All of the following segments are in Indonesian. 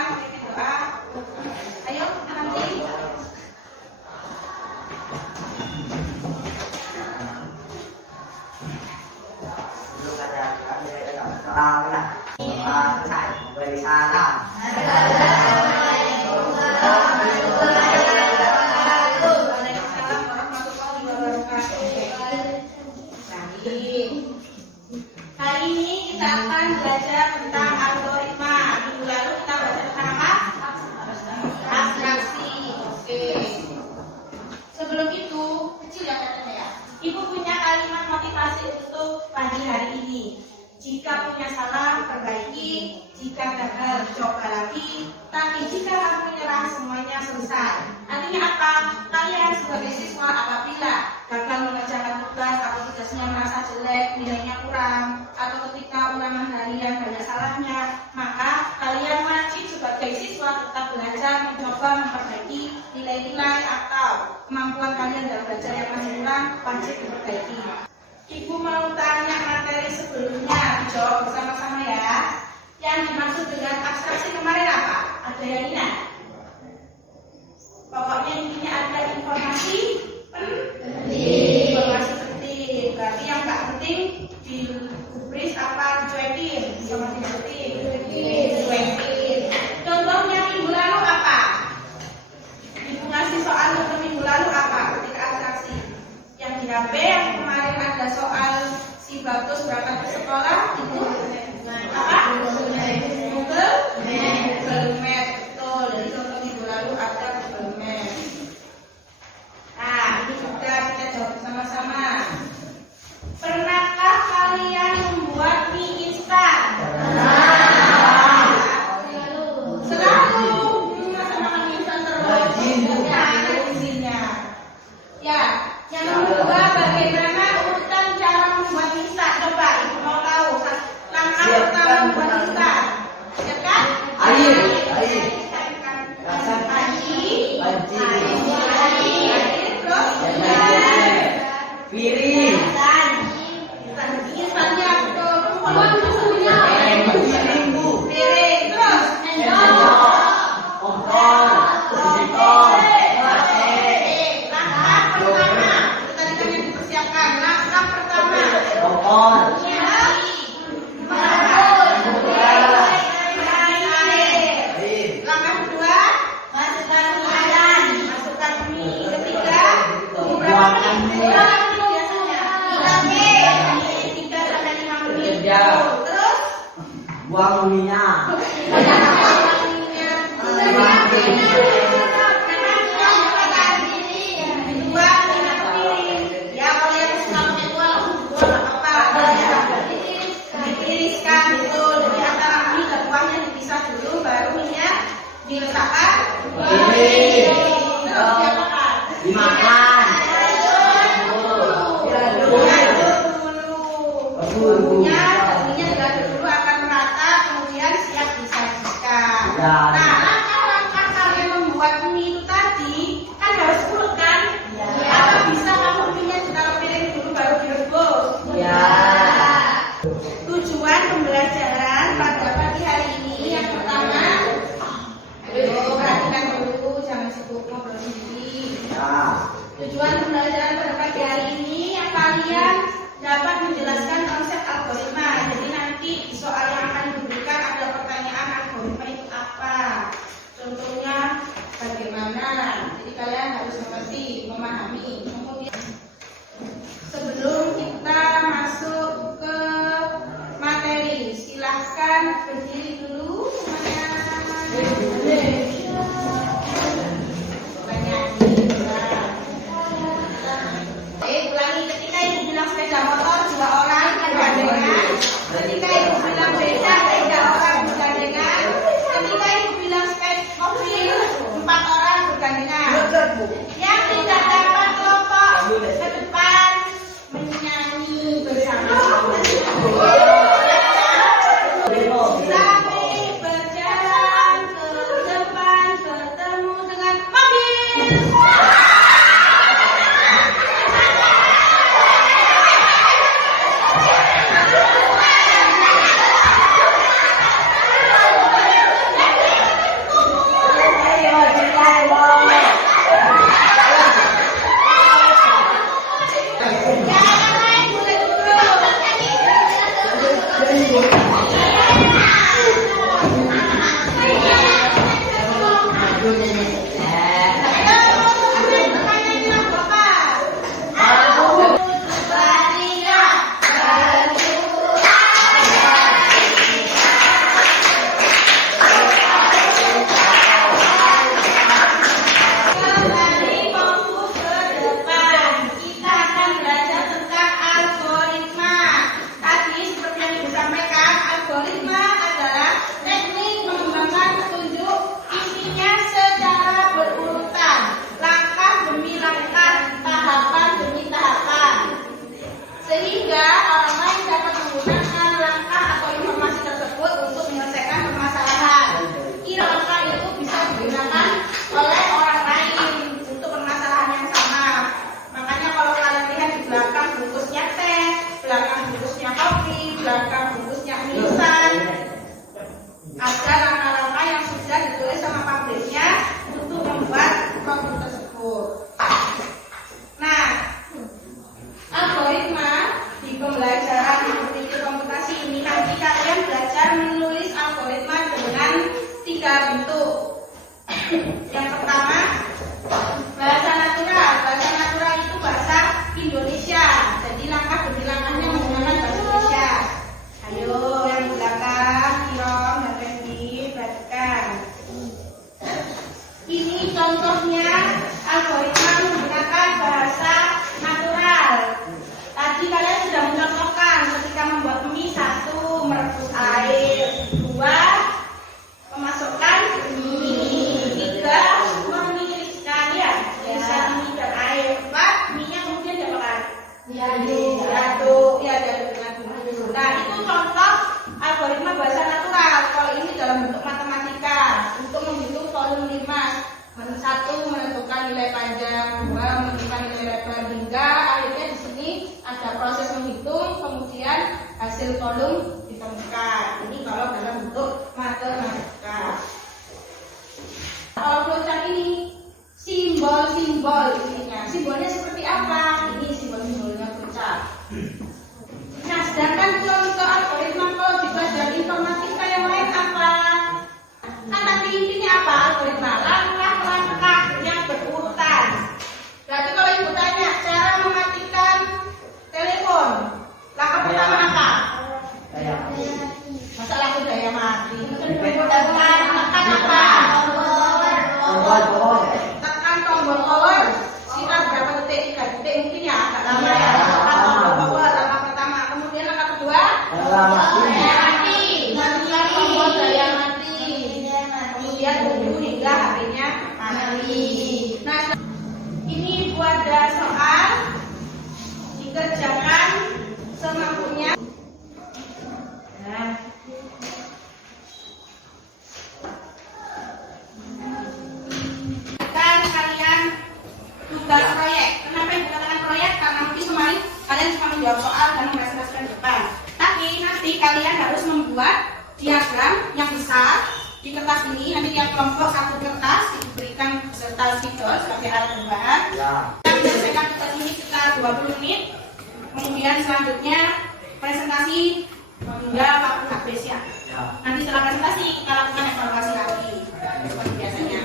depan memimpin doa. Ayo nanti. Hari ini kita akan belajar tentang algoritma. Minggu lalu kita belajar tentang apa? Abstraksi. Oke. Sebelum itu, kecil ya katanya ya. Ibu punya kalimat motivasi untuk pagi hari ini. Jika punya salah, perbaiki. Jika gagal, coba lagi. Tapi jika kamu menyerah, semuanya selesai. Artinya apa? Kalian sebagai siswa apabila gagal mengerjakan tugas atau tugasnya merasa jelek, nilainya kurang, atau ketika ulangan harian banyak salahnya, maka kalian wajib sebagai siswa tetap belajar, mencoba memperbaiki nilai-nilai atau kemampuan kalian dalam belajar yang masih kurang, wajib diperbaiki. Ibu mau tanya materi sebelumnya, dijawab bersama-sama ya. Yang dimaksud dengan abstraksi kemarin apa? Ada yang ingat? Pokoknya intinya ada informasi penting. Informasi penting. Berarti yang nggak penting digubris apa? Dicuekin. Sama tidak penting. Dicuekin. Contohnya minggu lalu apa? Ibu ngasih soal untuk minggu lalu apa? Ketika abstraksi. Yang di HP yang kemarin ada soal si Bagus berangkat ke sekolah itu apa? Google Map. Betul. Jadi contoh minggu lalu ada Google Map. Nah, ini juga kita jawab bersama-sama. Pernahkah kalian membuat mie instan? Selalu. Masa makan mie instan terus? Ya, ada isinya. Ya, yang kedua bagaimana urutan cara membuat mie instan? Coba, ibu mau tahu. Langkah pertama membuat mie instan. Ya kan? Air. Piring. Instannya tuh. Piring bu. Piring terus. Kompor. Langkah pertama. Tadi kan yang dipersiapkan. Langkah pertama. Kompor. Langkah kedua. Masukkan mie. Ketiga. Buangkan mie. Terus buang minyak. Ya kalau yang suka pakai uang buang apa? Ditiriskan gitu. Jadi antara mie dan kuahnya dipisah dulu, baru minyak diletakkan. Terus diapakan? Dimakan. Daunnya diaduk dulu akan merata, kemudian siap disajikan. Nah, langkah-langkah kalian membuat mie itu tadi kan harus urut kan? Apa bisa kamu mie-nya ditaruh piring dulu baru direbus? Tujuan pembelajaran pada pagi hari ini yang pertama, ayo perhatikan dulu, jangan sibuk ngobrol sendiri. Tujuan pembelajaran pada pagi hari ini yang kalian dapat menjelaskan konsep algoritma. Jadi nanti di soal yang akan diberikan ada pertanyaan algoritma itu apa. Contohnya bagaimana. Jadi kalian harus mengerti, memahami. Kemudian sebelum kita masuk ke materi, silahkan berdiri dulu semuanya. Ulangi, ketika ibu bilang sepeda motor 2 orang bergandengan, ketika ibu bilang beca 3 orang bergandengan, ketika ibu bilang mobil 4 orang bergandengan. Yang tidak dapat kelompok ke depan menyanyi bersama. bentuk. Yang pertama, bahasa natural. Bahasa natural itu bahasa Indonesia. Jadi langkah demi langkahnya menggunakan bahasa Indonesia. Ayo yang belakang, Kirom dan Randy, perhatikan. Ini contohnya algoritma menggunakan bahasa natural. Tadi kalian sudah mencontohkan ketika membuat mie. 1, merebus air. 2, memasukkan mie. 3, meniriskan ya, mie dan air. 4, mie-nya kemudian diapakan? Diaduk ya, diaduk dengan bumbu. Nah, itu contoh algoritma bahasa natural. Kalau ini dalam bentuk matematika, untuk menghitung volume limas. 1, menentukan nilai panjang. 2, menentukan nilai lebar, hingga akhirnya di sini ada proses menghitung, kemudian hasil volume ditemukan. Ini kalau dalam bentuk matematika. Kalau flowchart ini simbol-simbol isinya. Simbolnya seperti apa? Ini simbol-simbolnya flowchart. Nah, sedangkan contoh algoritma kalau di pelajaran informatika yang lain apa? Kan tadi intinya apa? Algoritma langkah-langkah yang berurutan. Berarti kalau ibu tanya cara mematikan telepon, langkah pertama apa? Masa langsung daya mati? Tekan apa? Tekan tombol power. Sekitar berapa detik? 3 detik mungkin ya, agak lama ya. Tekan tombol power langkah pertama. Kemudian langkah kedua, daya mati. Tekan tombol daya mati. Kemudian tunggu hingga HP-nya mati. Nah, ini buat ada soal dikerjakan semampunya. Nah, kalian tugas proyek. Kenapa ibu katakan proyek? Karena mungkin kemarin kalian cuma menjawab soal dan mempresentasikan di depan. Tapi nanti kalian harus membuat diagram yang besar di kertas ini. Nanti tiap kelompok 1 kertas diberikan beserta spidol sebagai alat tambahan. Kita menyelesaikan tugas ini sekitar 20 menit. Kemudian selanjutnya presentasi hingga 40 habis ya. Nanti setelah presentasi kita lakukan evaluasi lagi seperti biasanya.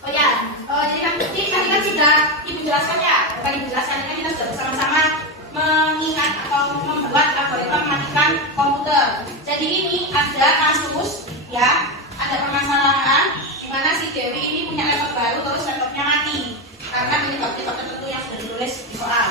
Oh ya, jadi tadi kan sudah ibu jelaskan ya. Bukan ibu jelaskan, ini kan kita sudah bersama-sama mengingat atau membuat algoritma mematikan komputer. Jadi ini ada kasus ya, ada permasalahan di mana si Dewi ini punya laptop baru terus laptopnya mati karena penyebab-penyebab tertentu yang sudah ditulis di soal.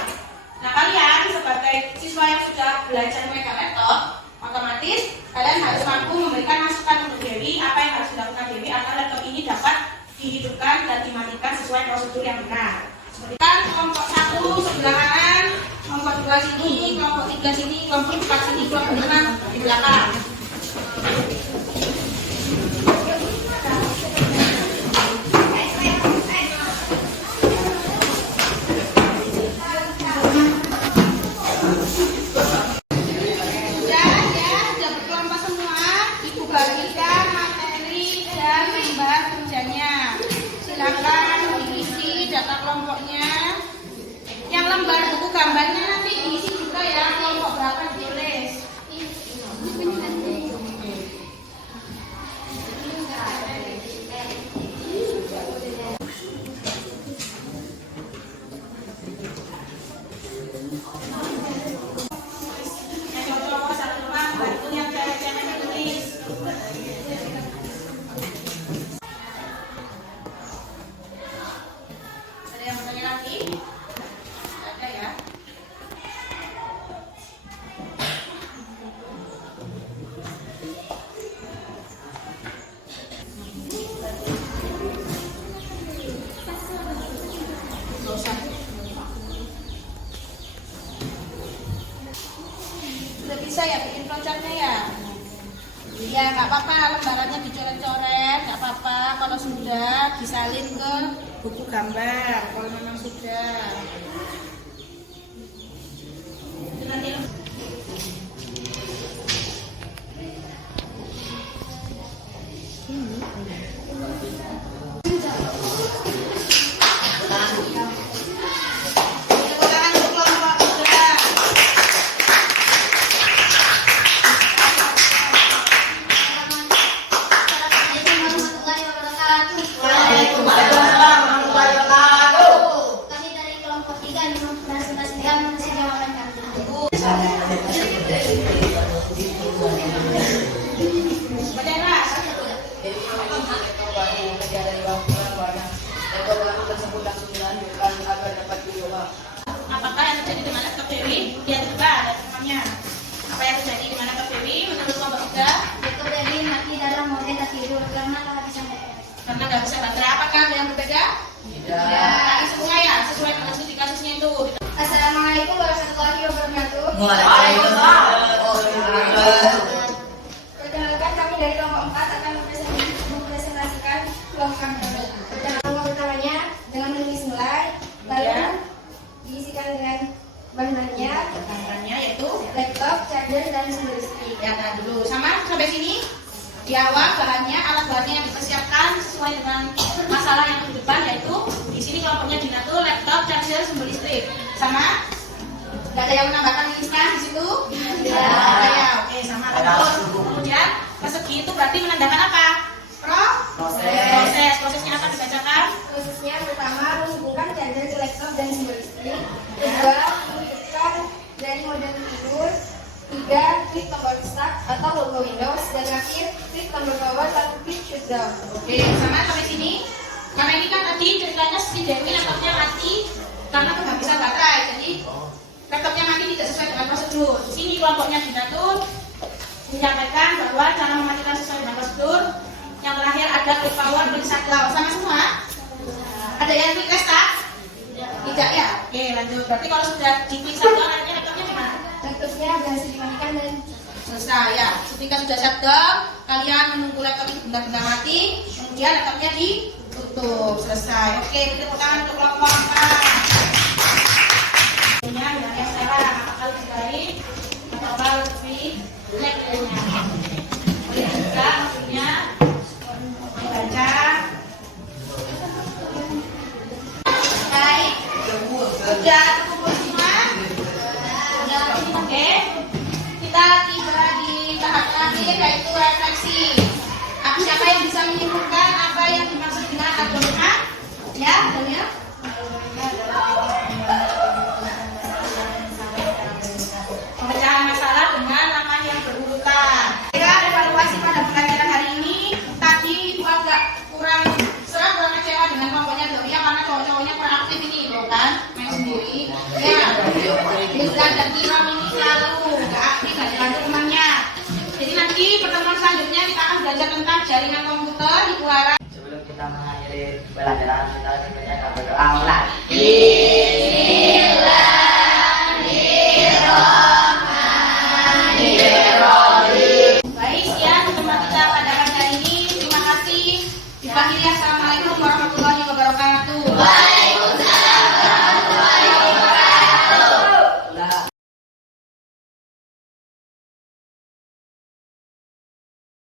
Nah, kalian sebagai siswa yang sudah belajar memegang laptop, otomatis kalian harus mampu memberikan masukan untuk Dewi apa yang harus dilakukan Dewi agar laptop ini dapat dihidupkan dan dimatikan sesuai prosedur yang benar. Seperti kan kelompok 1 sebelah kanan, kelompok 2 sini, kelompok 3 sini, kelompok 4 sini, kelompok 5 di belakang. Silakan diisi data kelompoknya. Yang lembar buku gambarnya nanti diisi juga ya, kelompok berapa ditulis. Yang kelompok 1 rumah bantu yang cewek-cewek tulis. Sudah bisa ya bikin flowchartnya ya? Ya nggak apa-apa, lembarannya dicoret-coret, nggak apa-apa. Kalau sudah disalin ke buku gambar, kalau memang sudah. Nanti Waalaikumsalam warahmatullahi wabarakatuh. Kami dari kelompok 3 mempresentasikan hasil jawaban kami. Badanlah. Apakah yang terjadi di mana KPW? Dia juga ada temannya. Apa yang terjadi di mana KPW menurut kelompok 3? Itu dari mati dalam mode tidur karena kehabisan baterai. Karena nggak bisa baterai. Apakah ada yang berbeda? Tidak. Semua ya, sesuai dengan studi kasusnya itu. Assalamualaikum warahmatullahi wabarakatuh. Waalaikumsalam warahmatullahi wabarakatuh. Perkenalkan kami dari kelompok 4 akan mempresentasikan kelompok kami. Kelompok pertamanya dengan menulis mulai, lalu Ya. diisikan dengan bahannya, Bahannya yaitu laptop, charger, dan sumber listrik. ya tahan dulu. Sama sampai sini. Di awal bahannya, alat bahannya yang dipersiapkan sesuai dengan masalah yang di depan, yaitu di sini kelompoknya Dina tuh laptop, charger, sumber listrik. Sama? Gak ada yang menambahkan instan di situ? Tidak ada ya. Oke, sama. Terus kemudian persegi itu berarti menandakan apa? Proses. Prosesnya apa dibacakan? Prosesnya pertama menghubungkan charger ke laptop dan sumber listrik. Kedua, menghidupkan dari modem tidur. Tiga, klik tombol start atau logo Windows. Dan terakhir, klik tombol power lalu klik shutdown. Oke, sama sampai sini. Karena ini kan tadi ceritanya si Dewi laptopnya mati karena kehabisan baterai. Jadi laptopnya mati tidak sesuai dengan prosedur. Di sini kelompoknya Dina tuh menyampaikan bahwa cara mematikan sesuai dengan prosedur. Yang terakhir ada klik power, klik shutdown. Sama semua? Ada yang klik restart? Tidak ya? Oke, lanjut. Berarti kalau sudah di klik shutdown, artinya laptopnya gimana? Laptopnya berhasil dimatikan dan Selesai ya. Ketika sudah shutdown, kalian menunggu laptop itu benar-benar mati, kemudian laptopnya ditutup. Selesai. Oke, beri tepuk tangan untuk kelompok 4. Ini dengan sekarang apakah lebih baik atau lebih jelek nilainya? Boleh juga maksudnya membaca. Baik. Sudah terkumpul semua? Sudah. Oke. Kita tiba di tahap terakhir yaitu refleksi. Siapa yang bisa menyimpulkan apa yang dimaksud dengan algoritma? Ya, Daniel. Pemecahan masalah dengan nama yang berurutan. Kira evaluasi pada pelajaran hari ini tadi itu agak kurang kecewa dengan kelompoknya Doria karena cowok-cowoknya kurang aktif ini, loh kan? Main sendiri. Ya, Yuslan dan Kiram ini selalu nggak aktif, nggak dibantu temannya. Jadi nanti pertemuan selanjutnya kita akan belajar tentang jaringan komputer di Kuara. Sebelum kita mengakhiri pelajaran, kita tentunya akan berdoa ulang. Baik, sekian pertemuan kita pada hari ini. Terima kasih. Dipanggil ya sama